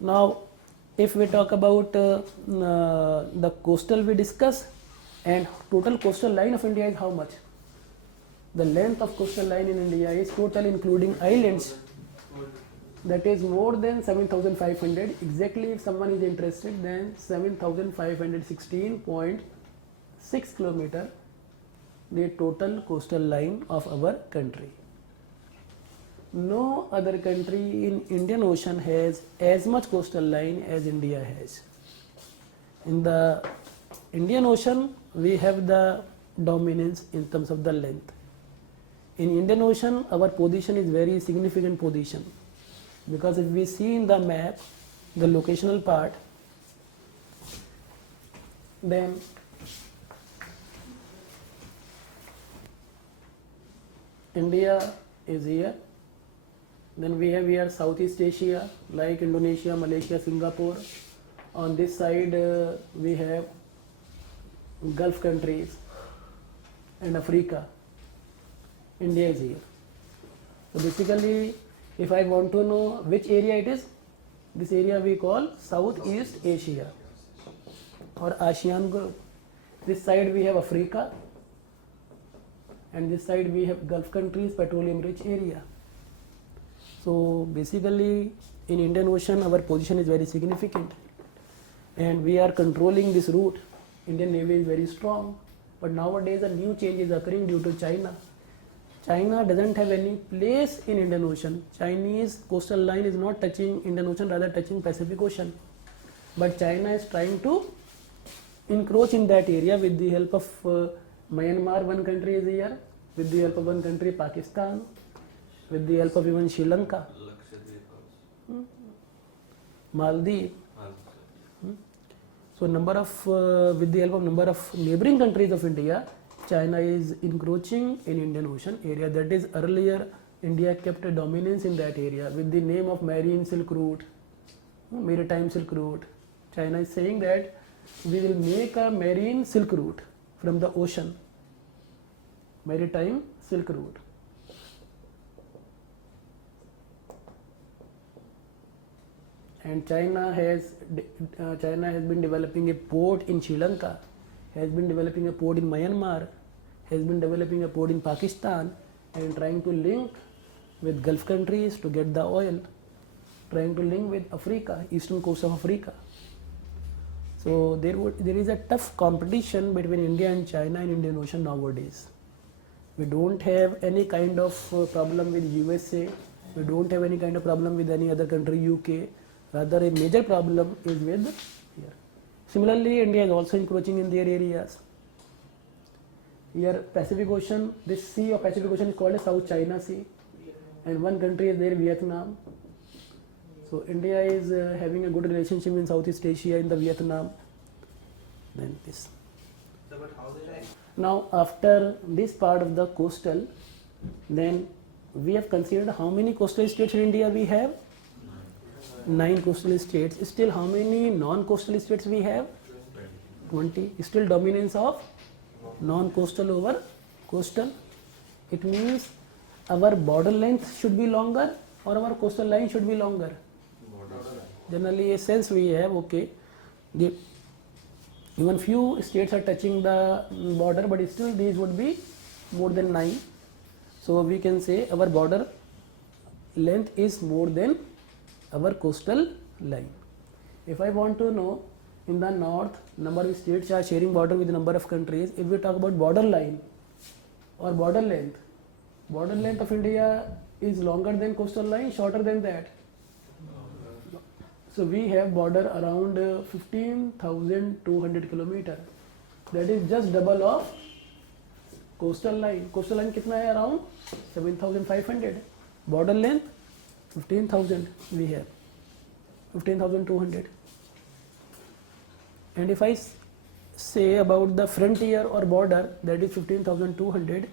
Now, if we talk about the coastal we discuss, and total coastal line of India is how much? The length of coastal line in India is total including islands, that is more than 7,500. Exactly, if someone is interested, then 7,516.6 kilometer, the total coastal line of our country. No other country in Indian Ocean has as much coastal line as India has. In the Indian Ocean, we have the dominance in terms of the length. In Indian Ocean, our position is very significant position, because if we see in the map the locational part, then India is here. Then we have here Southeast Asia like Indonesia, Malaysia, Singapore. On this side we have Gulf countries and Africa. India is here. So basically, if I want to know which area it is, this area we call Southeast Asia or ASEAN group. This side we have Africa, and this side we have Gulf countries, petroleum rich area. So basically, in Indian Ocean our position is very significant, and we are controlling this route. Indian Navy is very strong, but nowadays a new change is occurring due to China. China doesn't have any place in Indian Ocean. Chinese coastal line is not touching Indian Ocean, rather touching Pacific Ocean. But China is trying to encroach in that area with the help of Myanmar, one country is here, with the help of one country, Pakistan, with the help of even Sri Lanka, Maldives. So with the help of number of neighboring countries of India, China is encroaching in Indian Ocean area. That is, earlier India kept a dominance in that area with the name of Marine Silk Route, Maritime Silk Route. China is saying that we will make a Marine Silk Route from the ocean, Maritime Silk Route. And China has been developing a port in Sri Lanka, has been developing a port in Myanmar, has been developing a port in Pakistan, and trying to link with Gulf countries to get the oil, trying to link with Africa, eastern coast of Africa. So there is a tough competition between India and China in Indian Ocean nowadays. We don't have any kind of problem with USA, we don't have any kind of problem with any other country, UK. Rather, a major problem is with here. Similarly, India is also encroaching in their areas. Here, Pacific Ocean, this sea of Pacific Ocean is called as South China Sea, and one country is there, Vietnam. So India is having a good relationship in Southeast Asia, in the Vietnam. Then this. Now, after this part of the coastal, then we have considered how many coastal states in India we have. 9 coastal states. Still, how many non-coastal states we have? 20. Still dominance of non-coastal over coastal. It means our border length should be longer or our coastal line should be longer. Generally, a sense we have, okay, even few states are touching the border, but still these would be more than 9. So we can say our border length is more than our coastal line. If I want to know in the north, number of states are sharing border with a number of countries. If we talk about border line or border length of India is longer than coastal line, shorter than that. So we have border around 15,200 kilometer. That is just double of coastal line. Coastal line kitna hai? Around 7,500. Border length 15,000 we have, 15,200. And if I say about the frontier or border, that is 15,200.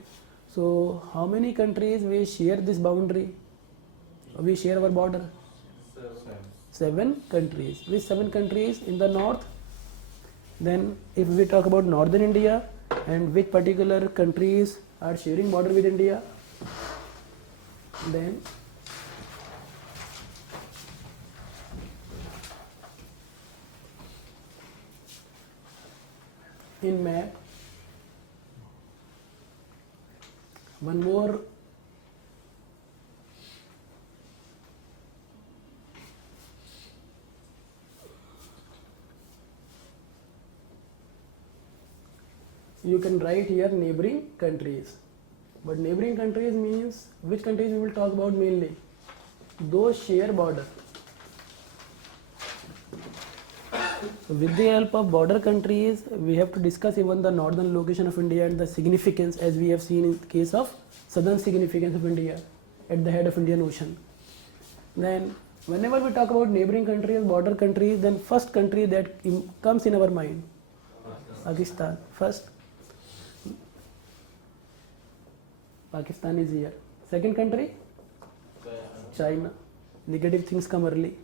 So how many countries we share this boundary? We share our border? 7 countries. With 7 countries in the north. Then if we talk about northern India and which particular countries are sharing border with India, then in map. One more you can write here neighboring countries, but neighboring countries means which countries we will talk about mainly? Those share border. So with the help of border countries, we have to discuss even the northern location of India and the significance, as we have seen in the case of southern significance of India at the head of Indian Ocean. Then whenever we talk about neighboring countries, border countries, then first country that comes in our mind, Pakistan. First, Pakistan is here. Second country, China. Negative things come early.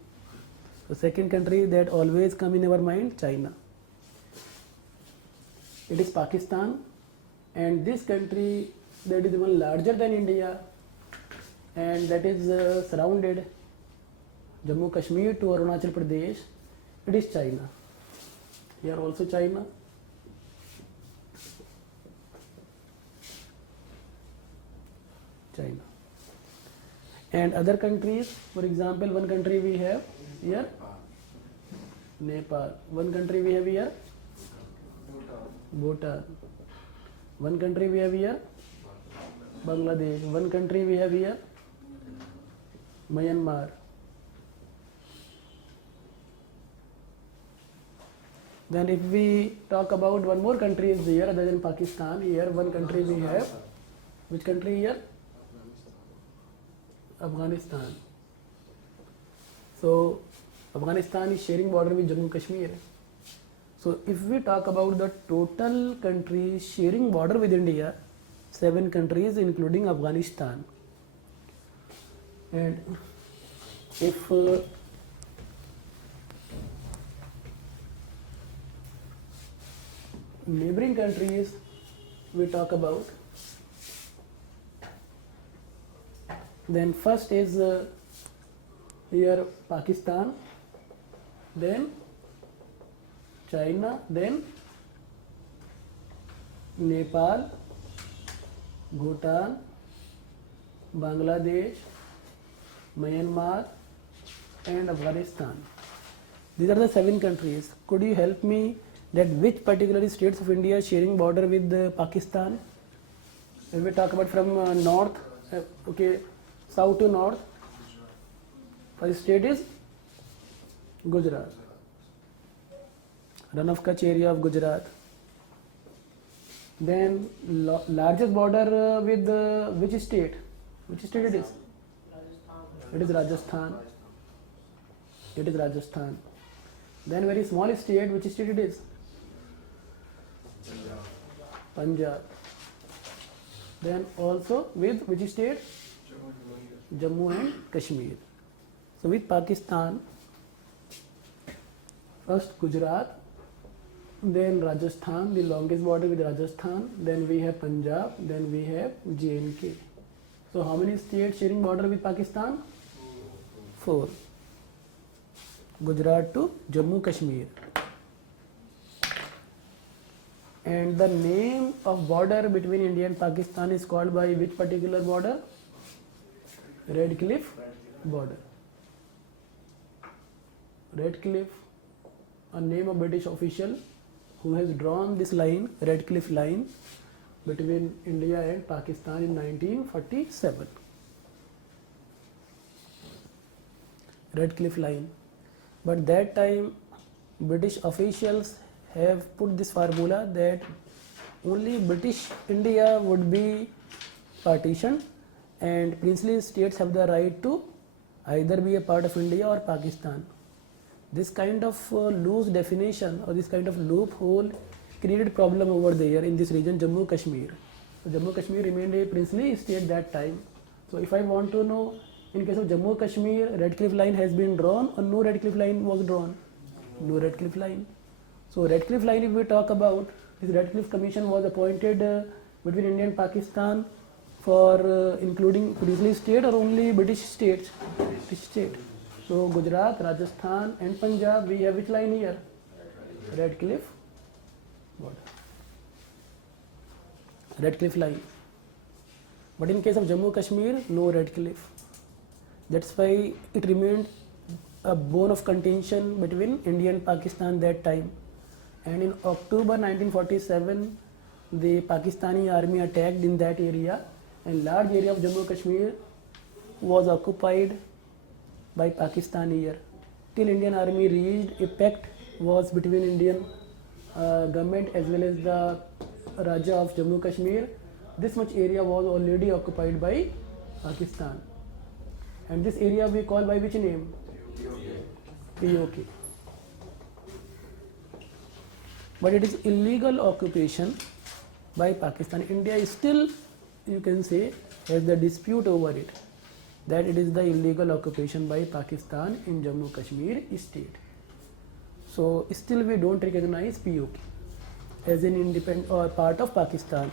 So second country that always come in our mind, China. It is Pakistan, and this country that is even larger than India, and that is surrounded Jammu Kashmir to Arunachal Pradesh. It is China. Here also China. China. And other countries, for example, one country we have here, Nepal. One country we have here, Bhutan. One country we have here, Bangladesh. One country we have here, Myanmar. Then if we talk about one more country is here other than Pakistan, here one country we have. Which country here? Afghanistan. So Afghanistan is sharing border with Jammu Kashmir. So if we talk about the total countries sharing border with India, 7 countries including Afghanistan. And if neighboring countries we talk about, then first is here Pakistan, then China, then Nepal, Bhutan, Bangladesh, Myanmar and Afghanistan. These are the 7 countries. Could you help me that which particular states of India are sharing border with Pakistan? When we talk about from north, okay, south to north, first state is Gujarat, Run of Kutch area of Gujarat. Then largest border with which state? Which state it is? It is Rajasthan. It is Rajasthan. Then very small state, which state it is? Punjab. Then also with which state? Jammu and Kashmir. So with Pakistan, first Gujarat, then Rajasthan, the longest border with Rajasthan, then we have Punjab, then we have J&K. So how many states sharing border with Pakistan? 4. Gujarat to Jammu Kashmir. And the name of border between India and Pakistan is called by which particular border? Red Cliff border. Red Cliff, a name of British official who has drawn this line, Red Cliff line, between India and Pakistan in 1947. Red Cliff line. But that time British officials have put this formula that only British India would be partitioned and princely states have the right to either be a part of India or Pakistan. This kind of loose definition or this kind of loophole created problem over there in this region, Jammu Kashmir. So Jammu Kashmir remained a princely state that time. So if I want to know, in case of Jammu Kashmir, Red Cliff line has been drawn or no Red Cliff line was drawn? No Red Cliff line. So Red Cliff line, if we talk about, this Red Cliff Commission was appointed between India and Pakistan for including princely state or only British states? British state. So Gujarat, Rajasthan and Punjab, we have which line here? Red Cliff border. Red Cliff Line. But in case of Jammu Kashmir, no Red Cliff. That's why it remained a bone of contention between India and Pakistan that time. And in October 1947, the Pakistani army attacked in that area, and large area of Jammu Kashmir was occupied by Pakistani here. Till Indian army reached, a pact was between Indian government as well as the Raja of Jammu Kashmir. This much area was already occupied by Pakistan. And this area we call by which name? POK. But it is illegal occupation by Pakistan. India is still, you can say, has the dispute over it, that it is the illegal occupation by Pakistan in Jammu Kashmir state. So still we don't recognize POK as an independent or part of Pakistan.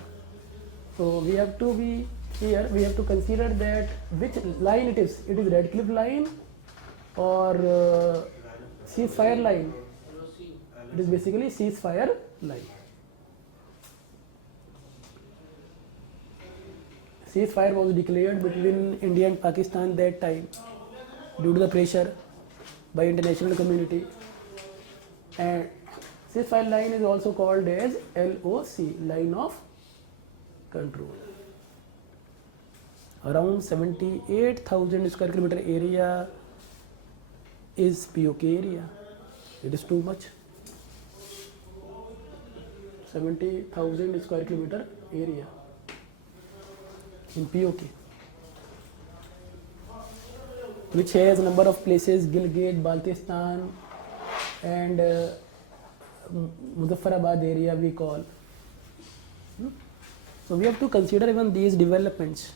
So we have to be here, we have to consider that which line it is. It is Red Cliff Line or ceasefire line. It is basically ceasefire line. Ceasefire was declared between India and Pakistan that time due to the pressure by international community. And ceasefire line is also called as LOC, line of control. Around 78,000 square kilometer area is POK area. It is too much. 70,000 square kilometer area in POK, which has a number of places: Gilgit, Baltistan, and Muzaffarabad area we call. So we have to consider even these developments.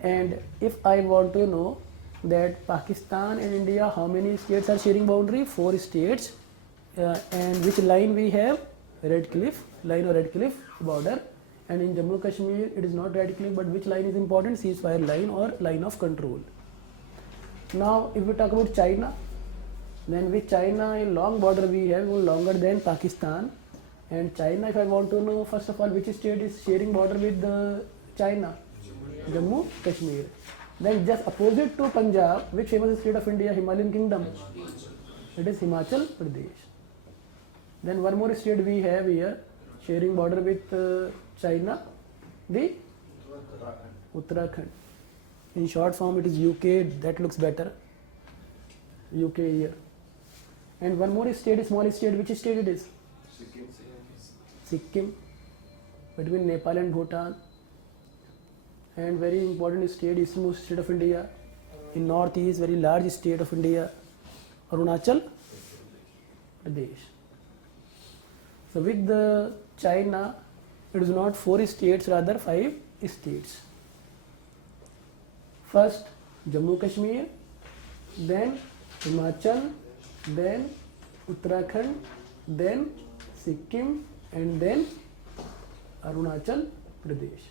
And if I want to know that Pakistan and India, how many states are sharing boundary? 4 states. And which line we have? Red Cliff line or Red Cliff border. And in Jammu Kashmir, it is not Red Cliff, but which line is important? Ceasefire line or line of control. Now, if we talk about China, then with China, a long border we have, longer than Pakistan. And China, if I want to know, first of all, which state is sharing border with China? Jammu Kashmir. Then just opposite to Punjab, which famous state of India? Himalayan Kingdom. It is Himachal Pradesh. Then one more state we have here, sharing border with China, the Uttarakhand. In short form, it is UK. That looks better. UK here. And one more state, small state. Which state it is? Sikkim, between Nepal and Bhutan. And very important state, easternmost state of India. In northeast, very large state of India, Arunachal Pradesh. So with the China, it is not 4 states, rather 5 states. First Jammu Kashmir, then Himachal, then Uttarakhand, then Sikkim, and then Arunachal Pradesh.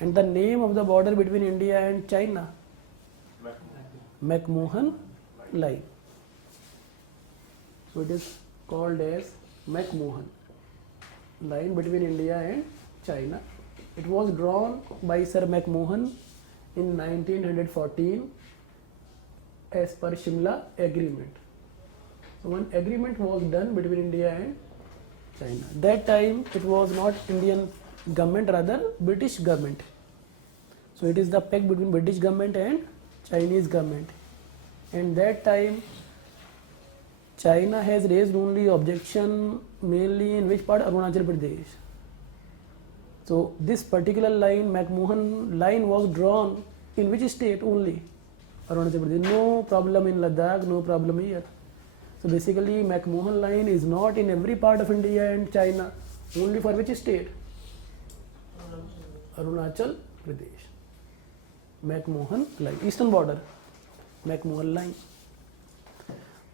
And the name of the border between India and China? McMahon Line. So it is called as McMahon Line between India and China. It was drawn by Sir McMahon in 1914 as per Shimla Agreement. So one agreement was done between India and China. That time it was not Indian government, rather British government. So it is the pact between British government and Chinese government. And that time China has raised only objection mainly in which part? Arunachal Pradesh. So this particular line, McMahon Line, was drawn in which state only? Arunachal Pradesh. No problem in Ladakh, no problem here. So basically McMahon Line is not in every part of India and China. Only for which state? Arunachal Pradesh. McMahon Line, eastern border, McMahon Line.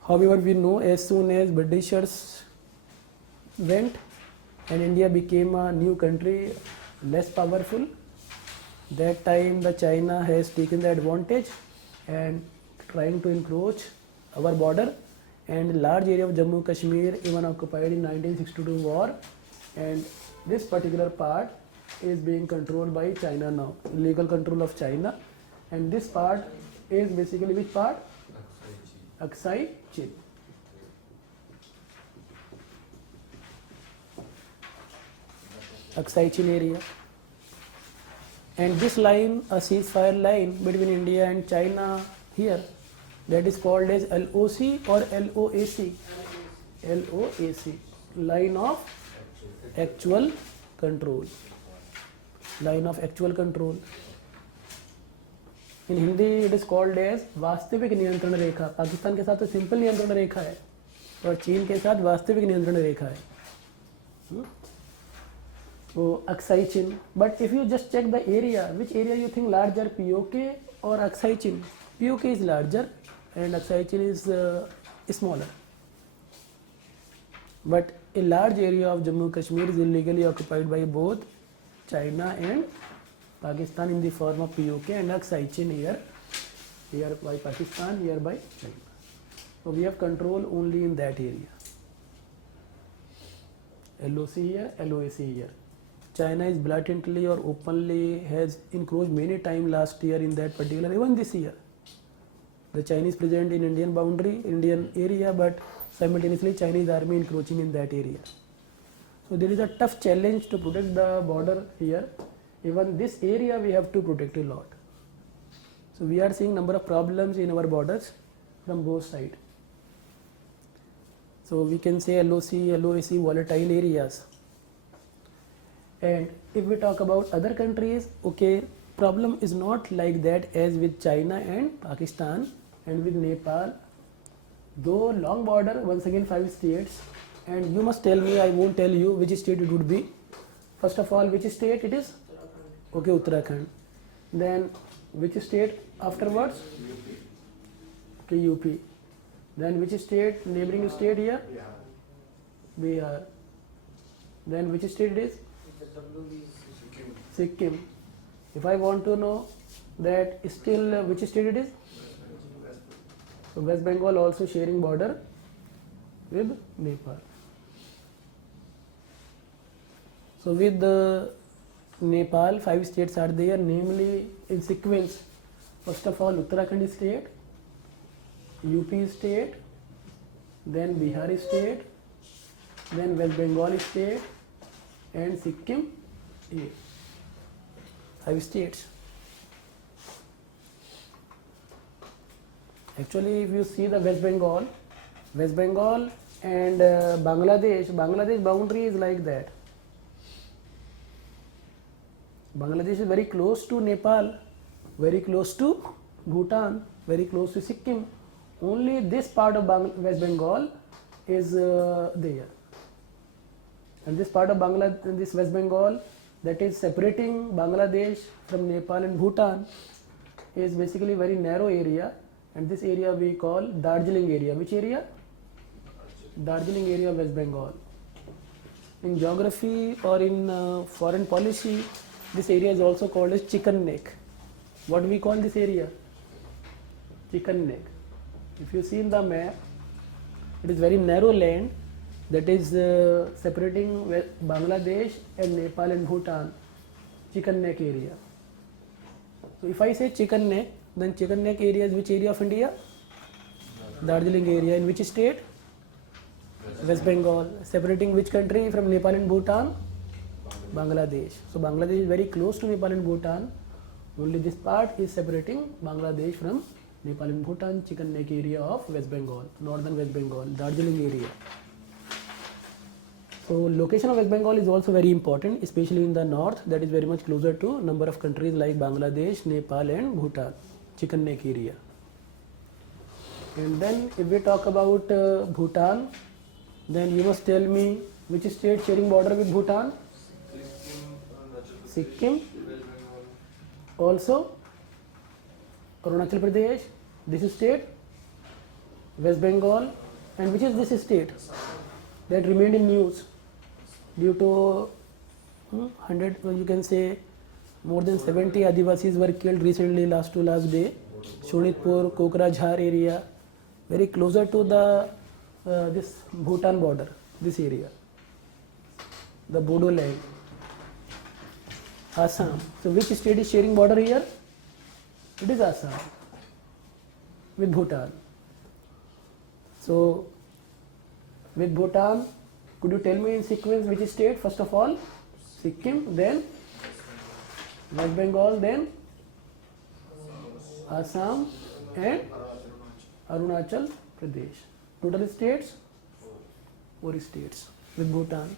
However, we know as soon as Britishers went and India became a new country, less powerful, that time the China has taken the advantage and trying to encroach our border, and large area of Jammu Kashmir even occupied in 1962 war, and This particular part is being controlled by China now, legal control of China, and this part is basically which part? Aksai Chin. Aksai Chin area. And this line, a ceasefire line between India and China here, that is called as LOC or LOAC. LOAC, line of actual control. Line of actual control. In Hindi it is called as वास्तविक नियंत्रण रेखा. पाकिस्तान के साथ तो simple नियंत्रण रेखा है और चीन के साथ वास्तविक नियंत्रण रेखा है. So Aksai Chin. But if you just check the area, which area you think larger, POK or Aksai Chin? POK is larger and Aksai Chin is smaller. But a large area of Jammu Kashmir is illegally occupied by both China and Pakistan in the form of POK and Aksai Chin here by Pakistan, here by China. So we have control only in that area. LOC here, LOAC here. China is blatantly or openly has encroached many times last year in that particular, even this year. The Chinese present in Indian boundary, Indian area, but simultaneously Chinese army encroaching in that area. So there is a tough challenge to protect the border here. Even this area we have to protect a lot. So we are seeing number of problems in our borders from both sides. So we can say LOC, LOAC volatile areas. And if we talk about other countries, okay, problem is not like that as with China and Pakistan and with Nepal. Though long border, once again 5 states, and you must tell me, I won't tell you which state it would be. First of all, which state it is? Okay, Uttarakhand. Then which state afterwards? Okay, UP. Then which state, neighboring state here? Bihar. Then which state it is? Sikkim. If I want to know that still which state it is? So West Bengal also sharing border with Nepal. So with the Nepal, 5 states are there, namely in sequence. First of all, Uttarakhand state, UP state, then Bihar state, then West Bengal state, and Sikkim, 5 states. Actually, if you see the West Bengal and Bangladesh boundary is like that. Bangladesh is very close to Nepal, very close to Bhutan, very close to Sikkim. Only this part of West Bengal is there. And this part of this West Bengal that is separating Bangladesh from Nepal and Bhutan is basically very narrow area, and this area we call Darjeeling area. Which area? Darjeeling area of West Bengal. In geography or in foreign policy, this area is also called as Chicken Neck. What we call this area? Chicken Neck. If you see in the map, it is very narrow land that is separating Bangladesh and Nepal and Bhutan, Chicken Neck area. So if I say Chicken Neck, then Chicken Neck area is which area of India? Darjeeling area. In which state? West Bengal. Separating which country from Nepal and Bhutan? Bangladesh. So Bangladesh is very close to Nepal and Bhutan. Only this part is separating Bangladesh from Nepal and Bhutan, Chicken Neck area of West Bengal, northern West Bengal, Darjeeling area. So location of West Bengal is also very important, especially in the north, that is very much closer to number of countries like Bangladesh, Nepal and Bhutan, Chicken Neck area. And then if we talk about Bhutan, then you must tell me which state sharing border with Bhutan? Sikkim. Also Arunachal Pradesh, this state, West Bengal, and which is this state that remained in news due to 100, you can say more than 70 Adivasis were killed recently, last day. Shonitpur, Kokrajhar area, very closer to the this Bhutan border, this area, the Bodo land. Assam. So which state is sharing border here? It is Assam with Bhutan. So with Bhutan, could you tell me in sequence which state? First of all, Sikkim, then West Bengal, then Assam and Arunachal Pradesh. Total states? 4 states with Bhutan.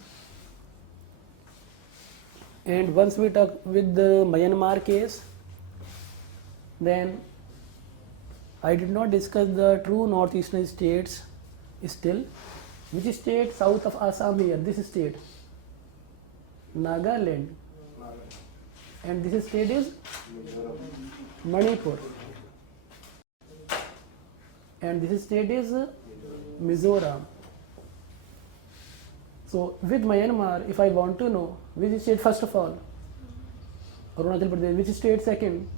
And once we talk with the Myanmar case, then I did not discuss the true northeastern states still. Which state south of Assam here? This state, Nagaland, and this state is Manipur, and this state is Mizoram. So with Myanmar, if I want to know which state first of all, Arunachal Pradesh, which state second,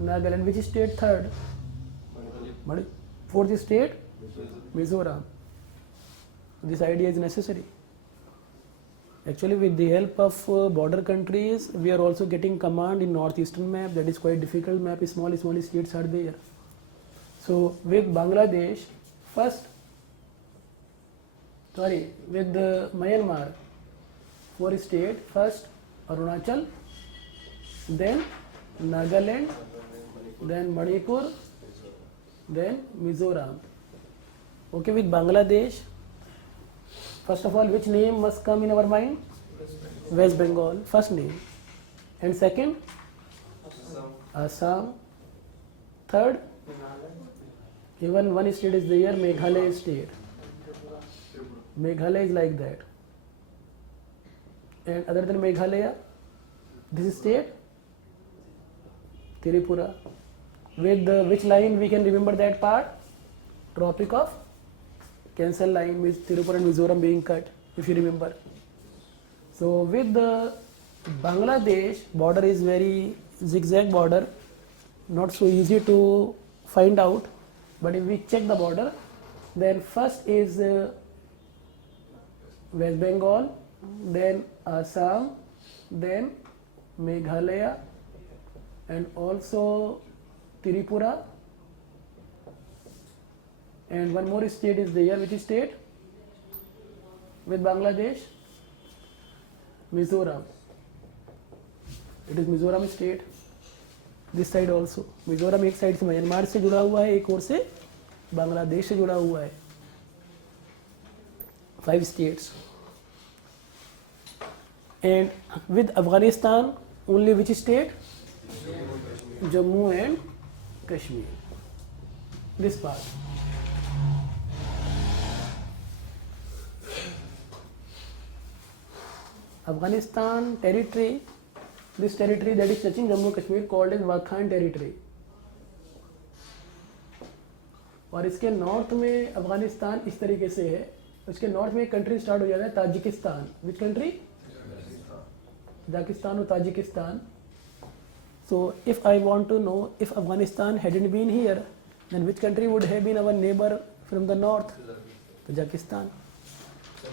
Nagaland, which state third, fourth state, Mizoram. This idea is necessary. Actually, with the help of border countries, we are also getting command in northeastern map. That is quite difficult map. Small states are there. So with Bangladesh, with Myanmar, 4 states. First Arunachal, then Nagaland, then Manipur, then Mizoram. Okay, with Bangladesh, first of all, which name must come in our mind? West Bengal, first name. And second? Assam. Third? Even one state is there, Meghalaya state. Meghalaya is like that. And other than Meghalaya, this state? Tripura. With which line we can remember that part? Tropic of Cancer line with Tripura and Mizoram being cut, if you remember. So with the Bangladesh, border is very zigzag border, not so easy to find out. But if we check the border, then first is West Bengal, then Assam, then Meghalaya, and also Tripura. And one more state is there. Which state? With Bangladesh? Mizoram. It is Mizoram state. This side also. Mizoram एक side से Myanmar से जुड़ा हुआ है, एक और से बांग्लादेश से जुड़ा हुआ है. 5 states. And with Afghanistan, only which state? Jammu and Kashmir. This part. Afghanistan territory, this territory that is touching Jammu and Kashmir called as Wakhan territory. और इसके नॉर्थ में अफगानिस्तान इस तरीके से है. उसके नॉर्थ में एक कंट्री स्टार्ट हो जाता है ताजिकिस्तान. Which country? ताजिकिस्तान और Tajikistan. So if I want to know if Afghanistan hadn't been here, then which country would have been our neighbor from the north? Tajikistan.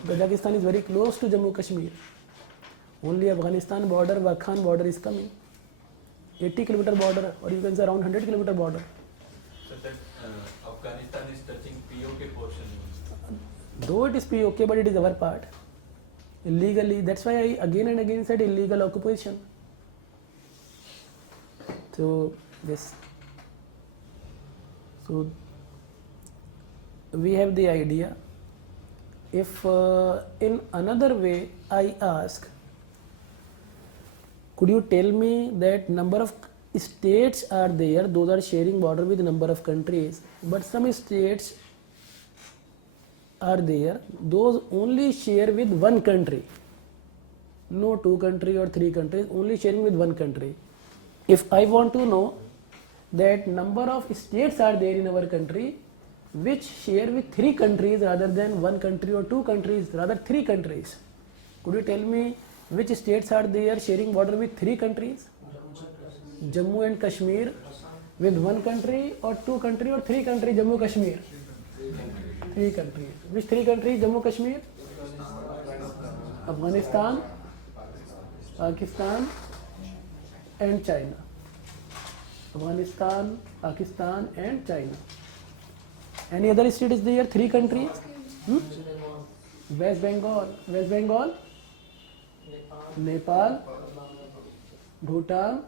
Tajikistan is very close to Jammu Kashmir. Only Afghanistan border, Wakhan border is coming. 80 kilometer border, or you can say around 100 kilometer border. So that Afghanistan is touching POK portion. Though it is POK, but it is our part. Illegally, that's why I again and again said illegal occupation. So this. So we have the idea. If in another way I ask, could you tell me that number of states are there, those are sharing border with number of countries, but some states are there, those only share with one country, no 2 countries or 3 countries, only sharing with one country. If I want to know that number of states are there in our country which share with 3 countries rather than 1 country or 2 countries, rather 3 countries, could you tell me which states are there sharing border with 3 countries? Jammu and Kashmir with 1 country or 2 country or 3 countries? Jammu Kashmir? 3 countries. Which 3 countries? Jammu Kashmir, Afghanistan, Pakistan and China. Afghanistan, Pakistan and China. Any other state is there? 3 countries. West Bengal, Nepal, Bhutan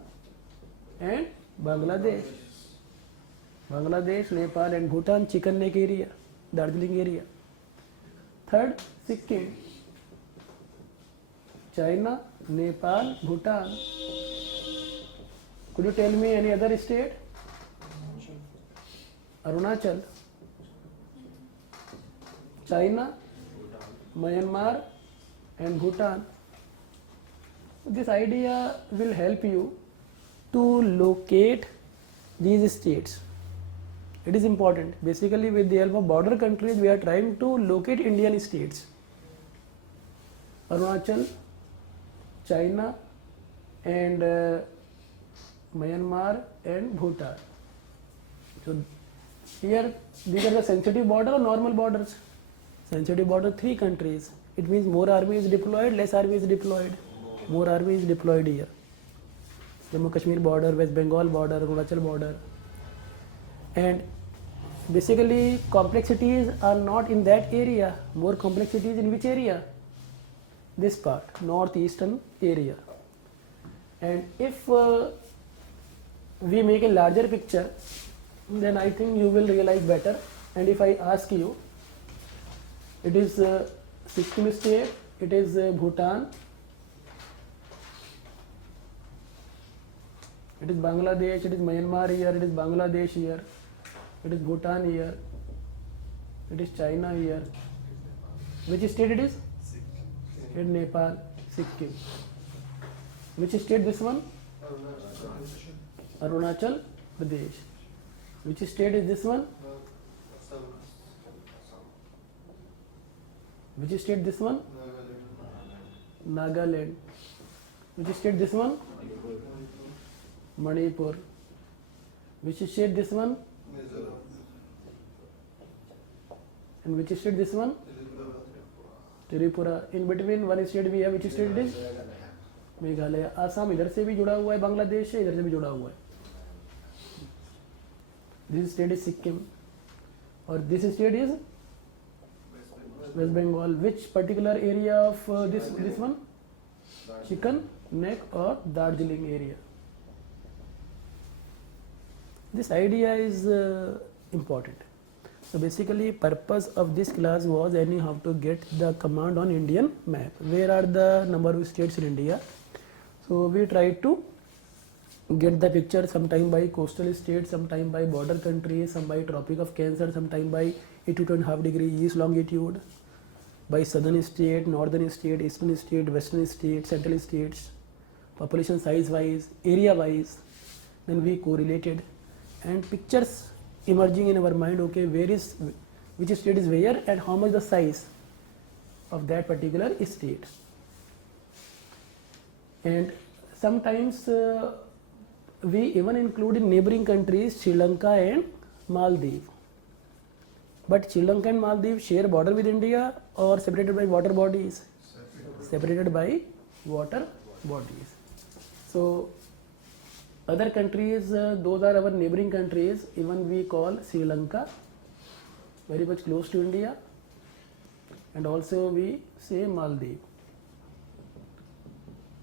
and Bangladesh. Bangladesh, Nepal and Bhutan, Chicken Neck area, Darjeeling area. Third, Sikkim. China, Nepal, Bhutan. Could you tell me any other state? Arunachal, China, Myanmar and Bhutan. This idea will help you to locate these states. It is important. Basically, with the help of border countries, we are trying to locate Indian states. Arunachal, China and Myanmar and Bhutan. So here these are the sensitive border or normal borders. Sensitive border 3 countries. It means more army is deployed, less army is deployed. More army is deployed here. Jammu Kashmir border, West Bengal border, Arunachal border. And basically complexities are not in that area. More complexities in which area? This part, northeastern area. And if we make a larger picture, then I think you will realize better. And if I ask you, it is Sikkim state, it is Bhutan, it is Bangladesh, it is Myanmar here, it is Bangladesh here, it is Bhutan here, it is China here. Which state it is? It is Nepal, Sikkim. Which state this one? Arunachal Pradesh. Which state is this one? Which state this one? Nagaland. Which state this one? Manipur. Which state this one? And which state this one? Tripura. In between one state we have, which state it is? Meghalaya. Assam इधर से भी जुड़ा हुआ है बांग्लादेश से, इधर से भी जुड़ा हुआ है. This state is Sikkim और this state is West Bengal. Which particular area of this one? Chicken Neck or Darjeeling area. This idea is important. So basically purpose of this class was anyhow to get the command on Indian map. Where are the number of states in India? So we try to get the picture sometime by coastal states, sometime by border countries, some by Tropic of Cancer, sometime by 82.5 degree east longitude, by southern state, northern state, eastern state, western state, central states, population size wise, area wise. Then we correlated and pictures emerging in our mind. Okay, where is which state is where and how much the size of that particular state. And sometimes we even include in neighboring countries Sri Lanka and Maldives. But Sri Lanka and Maldives share border with India or separated by water bodies? Separated by water bodies. So other countries, those are our neighboring countries. Even we call Sri Lanka very much close to India, and also we say Maldives.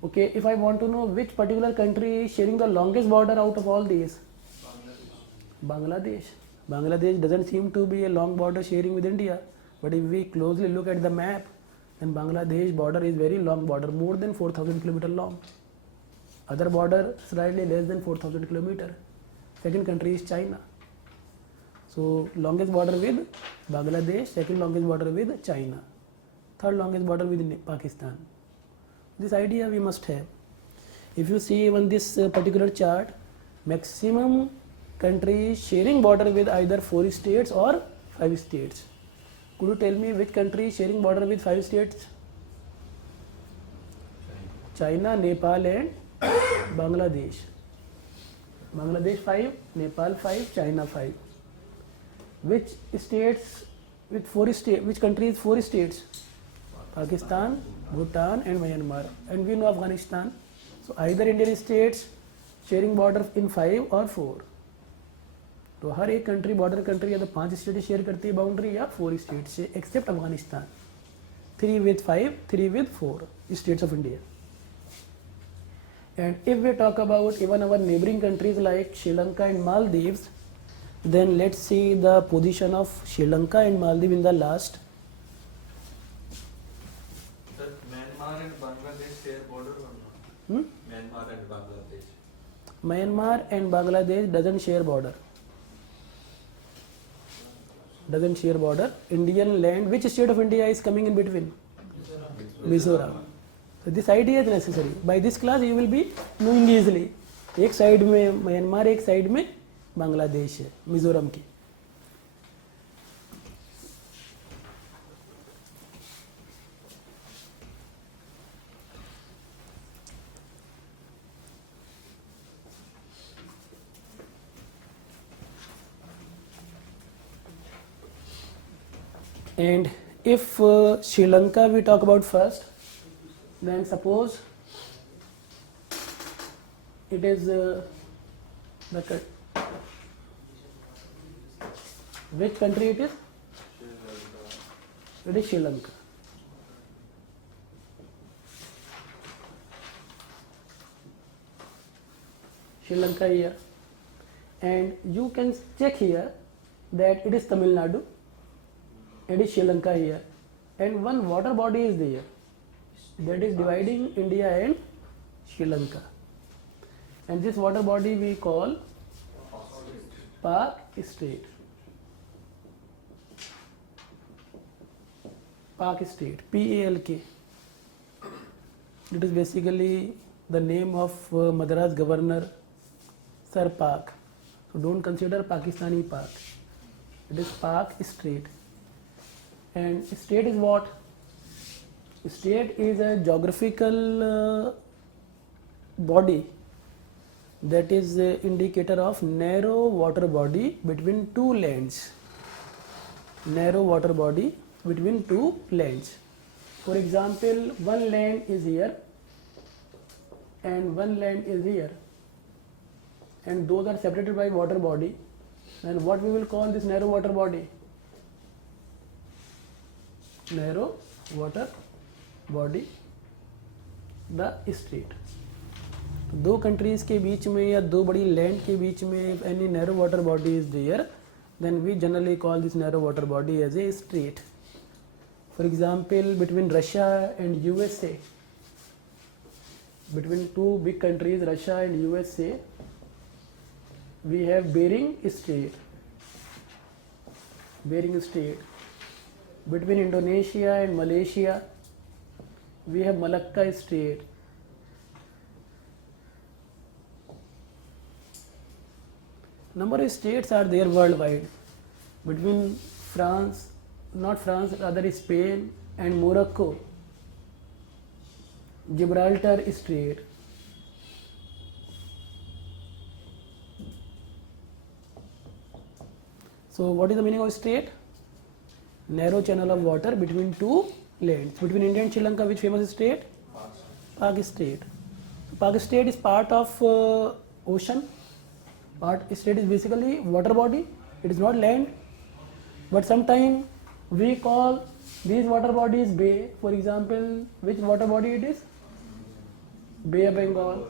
Okay, if I want to know which particular country is sharing the longest border out of all these, Bangladesh. Bangladesh doesn't seem to be a long border sharing with India, but if we closely look at the map, then Bangladesh border is very long border, more than 4,000 kilometers long. Other border slightly less than 4,000 kilometers. Second country is China. So longest border with Bangladesh, second longest border with China, third longest border with Pakistan. This idea we must have. If you see even this particular chart, maximum countries sharing border with either 4 states or 5 states. Could you tell me which country is sharing border with 5 states? China, Nepal and Bangladesh. Bangladesh 5, Nepal 5, China 5. Which states with 4 states? Which countries 4 states? Pakistan, Bhutan and Myanmar. And we know Afghanistan. So either Indian states sharing border in 5 और 4. तो हर एक country border country या तो 5 state share करती है boundary या 4 state से, accept Afghanistan. 3 with 5, 3 with 4 states of India. And if we talk about even our neighboring countries like Sri Lanka and Maldives, then let's see the position of Sri Lanka and Maldives in the last. Sir, Myanmar and Bangladesh share border or not? Hmm? Myanmar and Bangladesh. Myanmar and Bangladesh doesn't share border. Doesn't share border. Indian land, which state of India is coming in between? Mizoram. So this idea is necessary. By this class you will be knowing easily. एक side में Myanmar, एक side में बांग्लादेश है, मिजोरम की. And if Sri Lanka we talk about first, then suppose it is which country it is? It is Sri Lanka. Sri Lanka here, and you can check here that it is Tamil Nadu. It is Sri Lanka here, and one water body is there that is dividing India and Sri Lanka, and this water body we call Pak State. Pak State, PALK. It is basically the name of Madras Governor Sir Pak. So don't consider Pakistani Pak. It is Pak State. And state is what? State is a geographical body that is indicator of narrow water body between two lands. Narrow water body between two lands. For example, one land is here and one land is here, and those are separated by water body. Then what we will call this narrow water body? Narrow water body, the state. दो countries के बीच में या दो बड़ी land के बीच में any narrow water body is there, then we generally call this narrow water body as a state. For example, between Russia and USA, between two big countries Russia and USA, we have Bering Strait. Bering Strait. Between Indonesia and Malaysia, we have Malacca Strait. Number of states are there worldwide. Between France, not France, rather Spain and Morocco, Gibraltar Strait. So what is the meaning of strait? Narrow channel of water between two lands. Between India and Sri Lanka, which famous state? Pak State. Pak State is part of ocean. State is basically water body. It is not land. But sometimes we call these water bodies bay. For example, which water body it is? Bay of Bengal.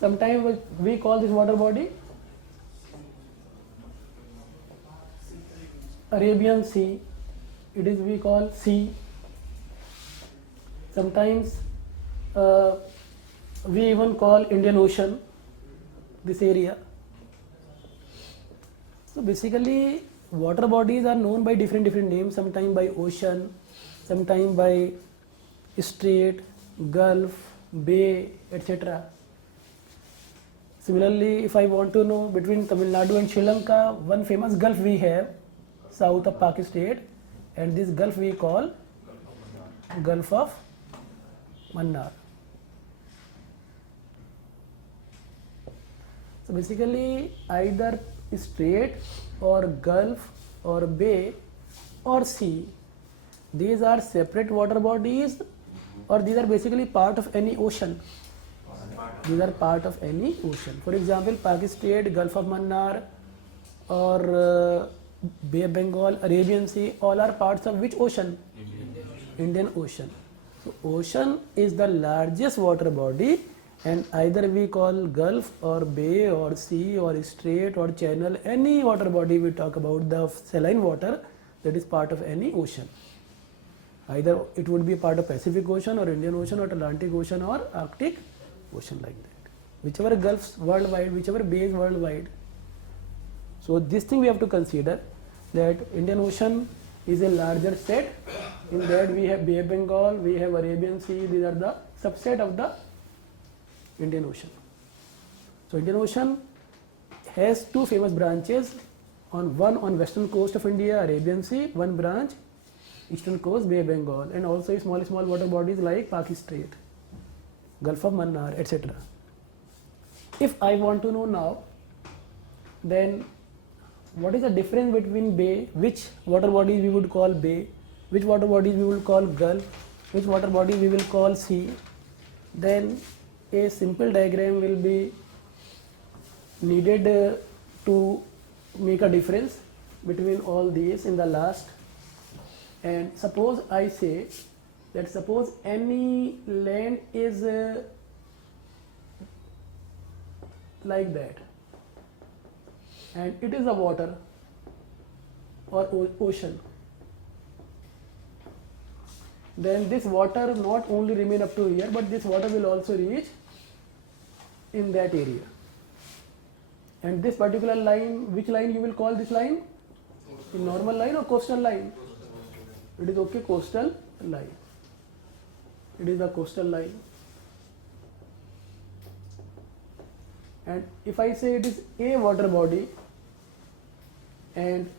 Sometimes we call this water body Arabian Sea. It is we call sea. Sometimes we even call Indian Ocean this area. So basically water bodies are known by different names, sometimes by ocean, sometimes by strait, gulf, bay, etc. Similarly, if I want to know between Tamil Nadu and Sri Lanka, one famous gulf we have south of Pak State, and this gulf we call Gulf of Mannar. So basically either strait or gulf or bay or sea, these are separate water bodies or these are basically part of any ocean. These are part of any ocean. For example, Pakistan, Gulf of Mannar, or Bay of Bengal, Arabian Sea, all are parts of which ocean? Indian Ocean. So ocean is the largest water body, and either we call Gulf or Bay or Sea or Strait or Channel, any water body we talk about, the saline water, that is part of any ocean. Either it would be part of Pacific Ocean or Indian Ocean or Atlantic Ocean or Arctic Ocean, like that. Whichever gulfs worldwide, whichever bays worldwide. So this thing we have to consider, that Indian Ocean is a larger set. In that we have Bay of Bengal, we have Arabian Sea. These are the subset of the Indian Ocean. So Indian Ocean has two famous branches. One on western coast of India, Arabian Sea. One branch, eastern coast, Bay of Bengal, and also small water bodies like Pakistan, Gulf of Mannar, etc. If I want to know now, then what is the difference between bay, which water bodies we would call bay, which water bodies we will call gulf, which water body we will call sea, then a simple diagram will be needed to make a difference between all these in the last. And suppose I say that suppose any land is like that, and it is a water or ocean, then this water not only remain up to here, but this water will also reach in that area. And this particular line, which line you will call this line? A normal line or coastal line? It is okay, coastal line. It is the coastal line. And if I say it is a water body, and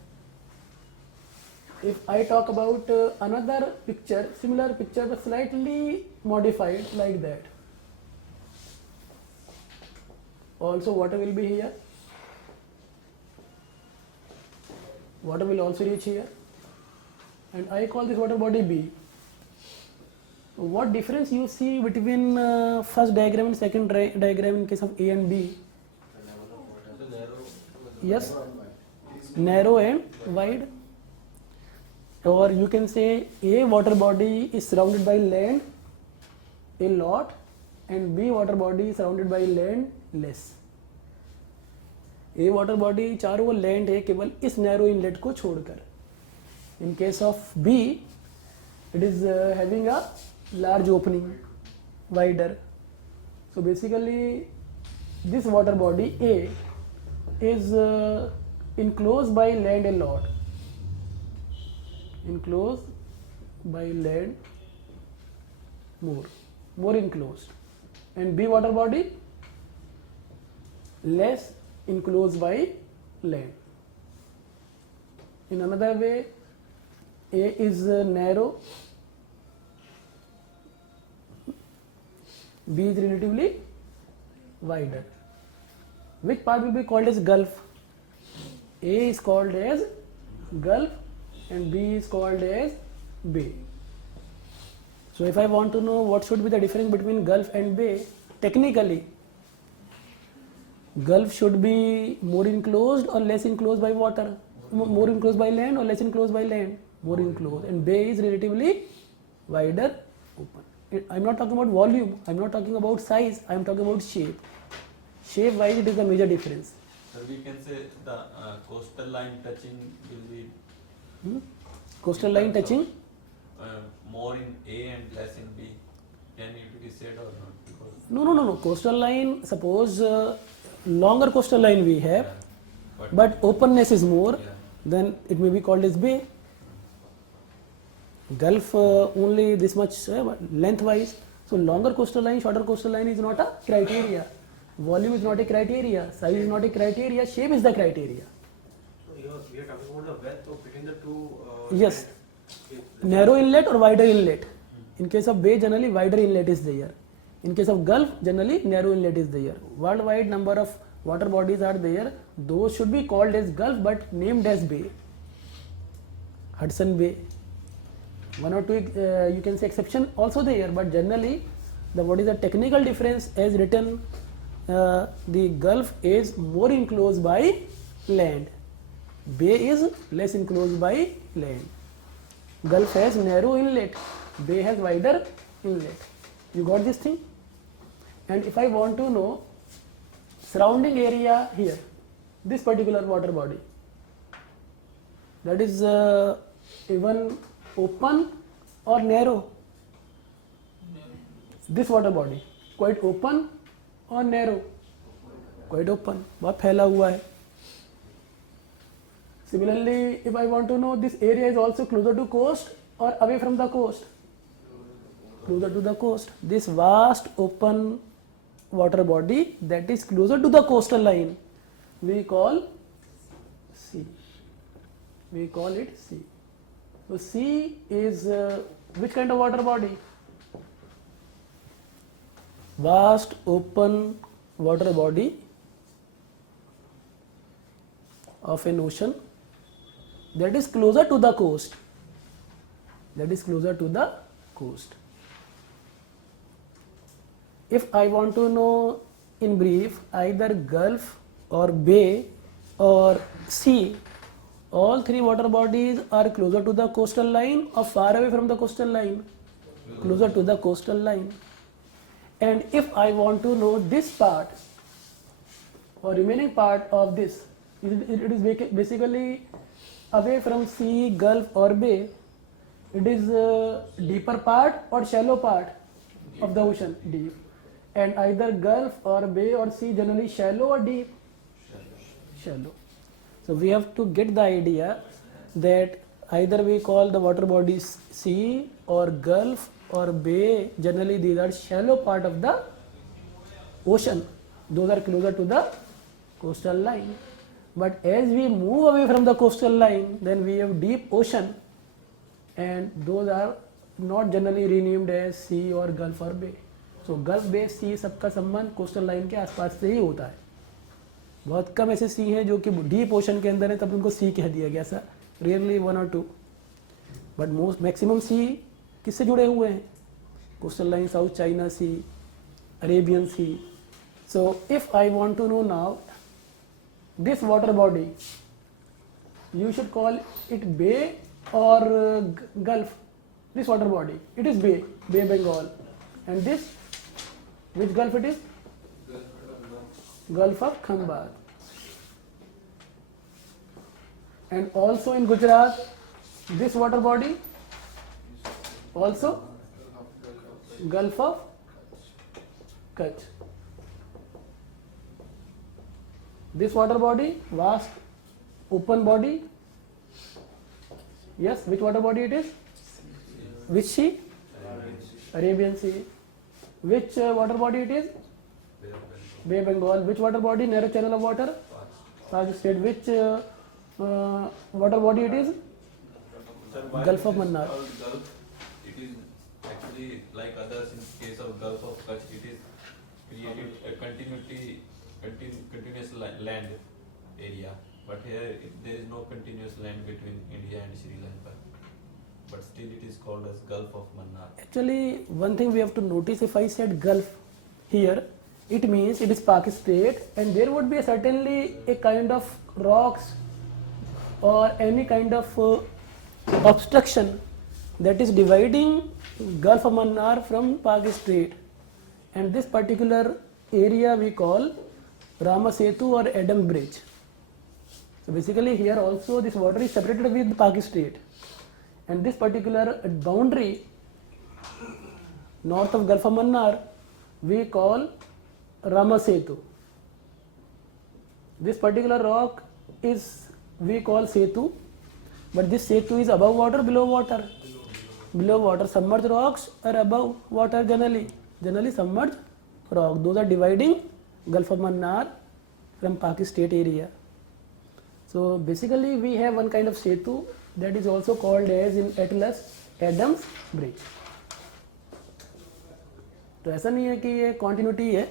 if I talk about another picture, similar picture but slightly modified like that, also water will be here, water will also reach here, and I call this water body B. What difference you see between first diagram and second diagram in case of A and B? Yes, narrow and wide. Or you can say A water body is surrounded by land a lot, and B water body is surrounded by land less. A water body चारों ओर land है केवल इस narrow inlet को छोड़कर. In case of B, it is having a large opening, wider. So basically, this water body A is enclosed by land a lot. Enclosed by land more enclosed, and B water body less enclosed by land. In another way, A is narrow, B is relatively wider. Which part will be called as Gulf? A is called as Gulf and B is called as Bay. So if I want to know what should be the difference between Gulf and Bay, technically Gulf should be more enclosed or less enclosed by water, more enclosed by land or less enclosed by land, more enclosed, and Bay is relatively wider, open. I am not talking about volume, I am not talking about size, I am talking about shape. Shape wise it is a major difference. So we can say the coastal line touching will be Coastal line touching? More in A and less in B. Can it be said or not? Because No. Coastal line, suppose longer coastal line we have, but openness is more, then it may be called as bay. Gulf only this much lengthwise. So longer coastal line, shorter coastal line is not a criteria. Volume is not a criteria. Size is not a criteria. Shape is the criteria. We are talking about the width of between the two. Yes. Narrow inlet or wider inlet. In case of bay, generally wider inlet is there. In case of Gulf, generally narrow inlet is there. Worldwide number of water bodies are there. Those should be called as Gulf but named as bay. Hudson Bay, one or two you can say exception also there, but generally the what is the technical difference as written, the Gulf is more enclosed by land, Bay is less enclosed by land. Gulf has narrow inlet, Bay has wider inlet. You got this thing? And if I want to know surrounding area here, this particular water body, that is even open or narrow? This water body quite open or narrow? Quite open, बहुत फैला हुआ है. Similarly, if I want to know this area is also closer to coast or away from the coast? Closer to the coast. This vast open water body that is closer to the coastal line, we call sea. We call it sea. So sea is which kind of water body? Vast open water body of an ocean that is closer to the coast. That is closer to the coast. If I want to know in brief either Gulf or Bay or sea, all three water bodies are closer to the coastal line or far away from the coastal line? Closer to the coastal line. And if I want to know this part or remaining part of this, it is basically away from sea, Gulf or Bay. It is deeper part or shallow part of the ocean? Deep. And either Gulf or Bay or sea generally shallow or deep? Shallow. So we have to get the idea that either we call the water bodies sea or Gulf or Bay, generally these are shallow part of the ocean. Those are closer to the coastal line. But as we move away from the coastal line, then we have deep ocean, and those are not generally renamed as sea or Gulf or Bay. So Gulf, Bay, sea सबका संबंध coastal line के आसपास से ही होता है. बहुत कम ऐसे सी हैं जो कि डीप ओशन के अंदर है तब उनको सी कह दिया गया, ऐसा rarely 1 or 2. But most maximum sea किससे जुड़े हुए हैं? Coastal line, South China sea, Arabian sea. So if I want to know now this water body, you should call it Bay or Gulf. This water body, it is Bay, Bay Bengal. And this, which Gulf it is? Gulf of Khambat. And also in Gujarat, this water body, also Gulf of Kutch. This water body, vast open body. Yes, which water body it is? Which sea? Arabian Sea. Which water body it is? Bay Bengal. Which water body? Narrow channel of water? Taj State. Which water body it is? Gulf of Mannar. Gulf, it is actually like others in case of Gulf of Kutch, it is created a continuous land area. But here there is no continuous land between India and Sri Lanka. But still it is called as Gulf of Mannar. Actually, one thing we have to notice, if I said Gulf here, it means it is Pakistan, and there would be certainly a kind of rocks or any kind of obstruction that is dividing Gulf of Mannar from Pakistan. And this particular area we call Rama Setu or Adam Bridge. So basically here also this water is separated with Pakistan. And this particular boundary north of Gulf of Mannar we call Rama Setu. This particular rock is we call Setu, but this Setu is above water, below water? Below water. Submerged rocks are above water generally. Generally submerged rock. Those are dividing Gulf of Mannar from Pakistan area. So basically we have one kind of Setu that is also called as in Atlas Adams Bridge. तो ऐसा नहीं है कि ये continuity है,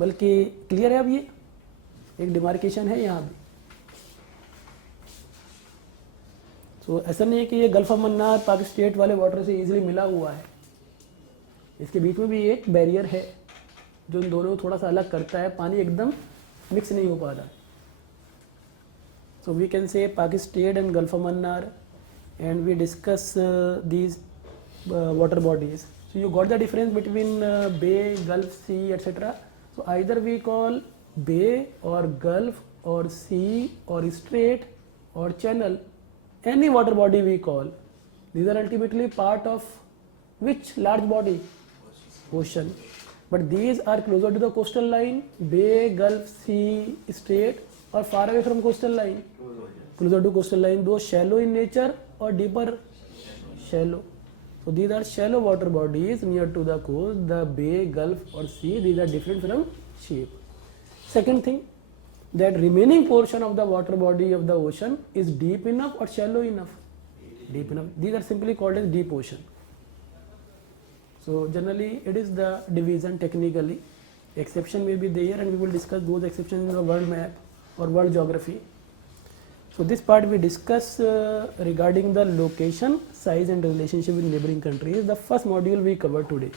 बल्कि clear है अब ये एक डिमार्केशन है यहाँ भी. सो ऐसा नहीं है कि ये gulf of Mannar Pakistan state वाले वाटर से इजीली मिला हुआ है, इसके बीच में भी एक बैरियर है जो इन दोनों को थोड़ा सा अलग करता है, पानी एकदम मिक्स नहीं हो पाता. सो we can say Pakistan state and gulf of Mannar, and we discuss these water bodies. So you got the difference between bay, gulf, sea, etc. So either we call bay or gulf or sea or strait or channel, any water body we call. These are ultimately part of which large body? Ocean. But these are closer to the coastal line, bay, gulf, sea, strait, or far away from coastal line. Closer to coastal line. Those shallow in nature or deeper? Shallow. So these are shallow water bodies near to the coast. The bay, gulf or sea, these are different from shape. Second thing, that remaining portion of the water body of the ocean is deep enough or shallow enough? Deep enough. These are simply called as deep ocean. So generally it is the division technically. Exception may be there and we will discuss those exceptions in the world map or world geography. So this part we discuss regarding the location, size and relationship with neighboring countries. The first module we covered today.